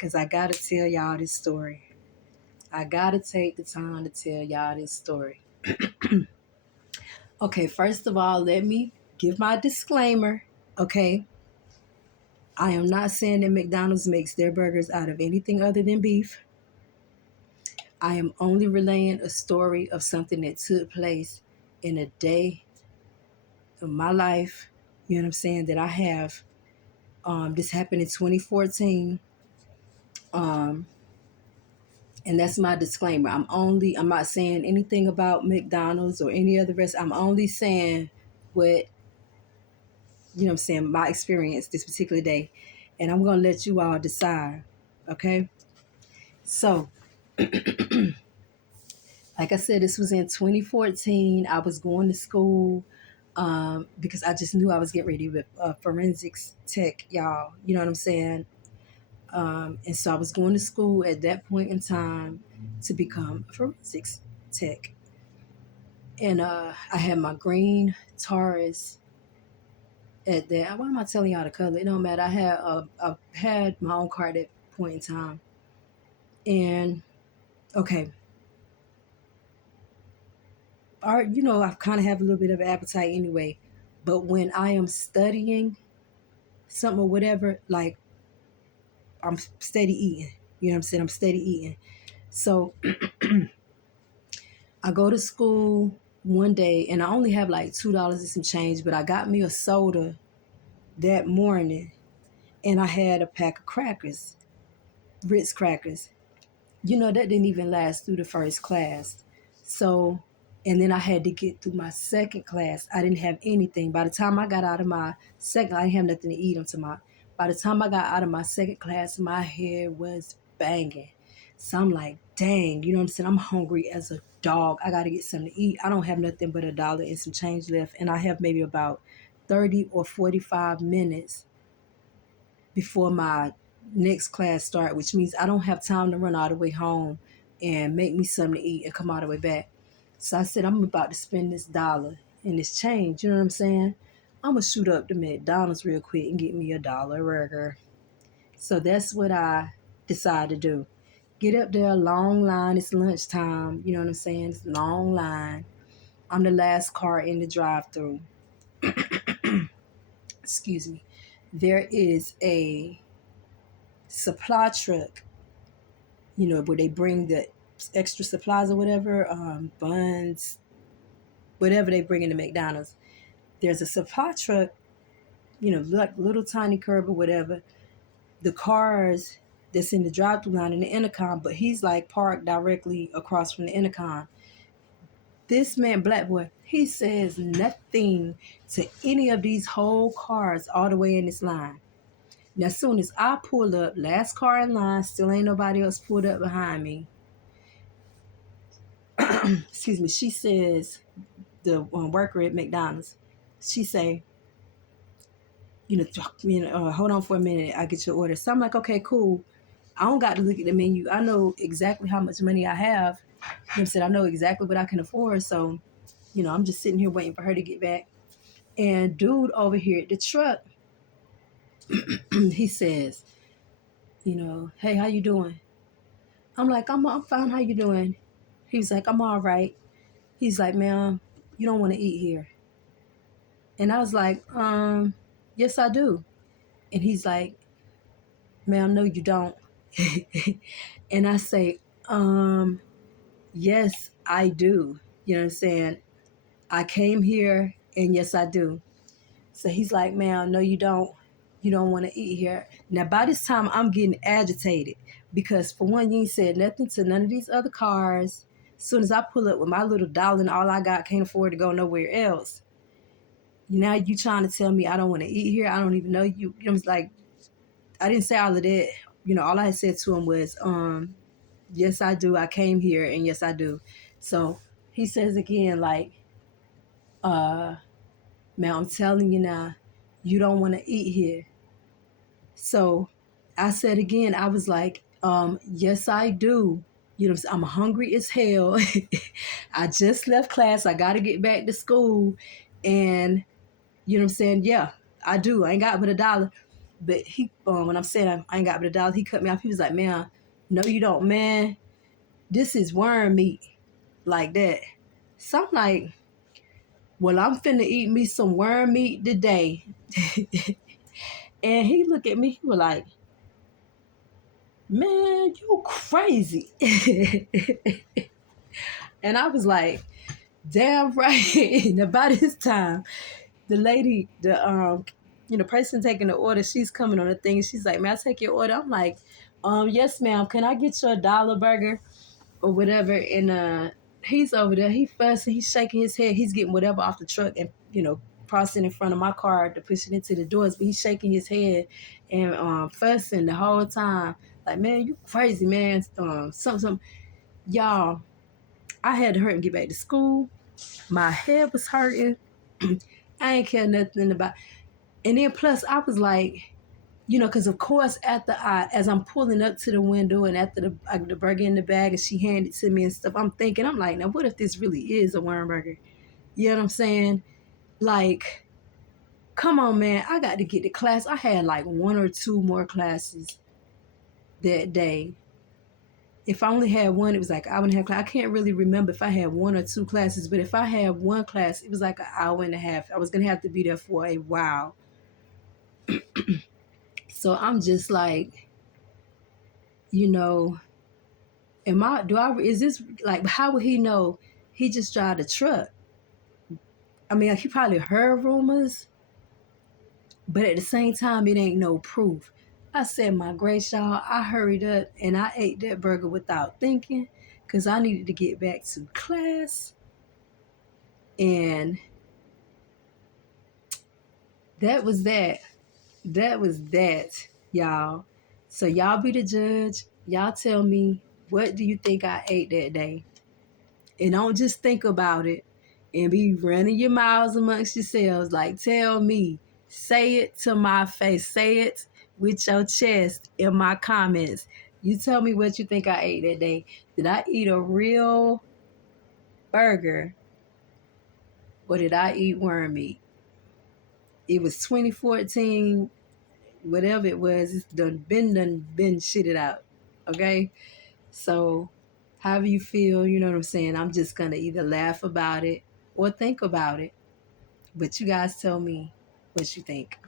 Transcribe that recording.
because I got to tell y'all this story. I got to take the time to tell y'all this story. Okay, first of all, let me give my disclaimer, okay? I am not saying that McDonald's makes their burgers out of anything other than beef. I am only relaying a story of something that took place in a day of my life, you know what I'm saying, that I have. This happened in 2014. Um, and that's my disclaimer. I'm not saying anything about McDonald's or any other rest. I'm only saying what, you know what I'm saying, my experience this particular day. And I'm going to let you all decide. Okay? So, like I said, this was in 2014. I was going to school because I just knew I was getting ready with forensics tech, y'all. You know what I'm saying? And so I was going to school at that point in time to become a forensics tech. And I had my green Taurus at that. Why am I telling y'all the color? It don't matter. I had my own car at that point in time. And okay, art, I kind of have a little bit of an appetite anyway. But when I am studying something or whatever, like I'm steady eating. You know what I'm saying? I'm steady eating. So I go to school one day and I only have like $2 and some change, but I got me a soda that morning and I had a pack of crackers, Ritz crackers. That didn't even last through the first class. So, and then I had to get through my second class. I didn't have anything. By the time I got out of my second, I didn't have nothing to eat by the time I got out of my second class, my head was banging. So I'm like, dang, you know what I'm saying? I'm hungry as a dog. I got to get something to eat. I don't have nothing but $1 and some change left. And I have maybe about 30 or 45 minutes before my next class start, which means I don't have time to run all the way home and make me something to eat and come all the way back. So I said, I'm about to spend this dollar and this change. You know what I'm saying? I'm going to shoot up to McDonald's real quick and get me $1 burger. So that's what I decided to do. Get up there, long line. It's lunchtime. You know what I'm saying? It's a long line. I'm the last car in the drive-thru. Excuse me. There is a supply truck, where they bring the extra supplies or whatever, buns, whatever they bring into McDonald's. There's a supply truck, like little tiny curb or whatever. The cars that's in the drive-thru line in the intercom, but he's like parked directly across from the intercom. This man, black boy, he says nothing to any of these whole cars all the way in this line. Now, as soon as I pull up, last car in line, still ain't nobody else pulled up behind me. Excuse me. She says, the worker at McDonald's, she say, hold on for a minute. I get your order. So I'm like, okay, cool. I don't got to look at the menu. I know exactly how much money I have. I know exactly what I can afford. So, I'm just sitting here waiting for her to get back. And dude over here at the truck, he says, hey, how you doing? I'm like, I'm fine. How you doing? He was like, I'm all right. He's like, ma'am, you don't want to eat here. And I was like, yes, I do. And he's like, ma'am, no, you don't. And I say, yes, I do. You know what I'm saying? I came here and yes, I do. So he's like, ma'am, no, you don't. You don't want to eat here. Now, by this time, I'm getting agitated because, for one, you ain't said nothing to none of these other cars. As soon as I pull up with my little dollar and all I got, can't afford to go nowhere else. Now you trying to tell me I don't want to eat here? I don't even know you. I was like, I didn't say all of that. All I had said to him was, yes, I do. I came here and yes, I do. So he says again, like, man, I'm telling you now, you don't want to eat here. So I said again, I was like, yes, I do. I'm hungry as hell. I just left class. I got to get back to school. And, you know what I'm saying? Yeah, I do. I ain't got but $1. But he, when I'm saying I ain't got but $1, he cut me off. He was like, man, no, you don't, man. This is worm meat, like that. So I'm like, well, I'm finna eat me some worm meat today. And he looked at me, he was like, man, you crazy. And I was like, damn right. And about this time, the lady, the person taking the order, she's coming on the thing. She's like, may I take your order? I'm like, yes, ma'am. Can I get you a dollar burger or whatever? And he's over there. He fussing. He's shaking his head. He's getting whatever off the truck and, crossing in front of my car to push it into the doors. But he's shaking his head and fussing the whole time. Like, man, you crazy, man. Something. Y'all, I had to hurry and get back to school. My head was hurting. I ain't care nothing about. And then plus, I was like, because of course, as I'm pulling up to the window and after the burger in the bag and she handed it to me and stuff, I'm like, now what if this really is a worm burger? You know what I'm saying? Like, come on, man, I got to get to class. I had like 1 or 2 more classes that day. If I only had one, it was like I wouldn't have class. I can't really remember if I had 1 or 2 classes, but if I had one class, it was like an hour and a half. I was gonna have to be there for a while. So I'm just like, is this like, how would he know? He just drive the truck. I mean, he probably heard rumors, but at the same time, it ain't no proof. I said, my grace, y'all, I hurried up and I ate that burger without thinking because I needed to get back to class. And that was that. That was that, y'all. So y'all be the judge. Y'all tell me, what do you think I ate that day? And don't just think about it and be running your mouths amongst yourselves. Like, tell me, say it to my face, say it with your chest in my comments. You tell me what you think I ate that day. Did I eat a real burger or did I eat worm meat? It was 2014, whatever it was, it's done been shitted out. Okay? So however you feel, you know what I'm saying? I'm just gonna either laugh about it or think about it. But you guys tell me what you think.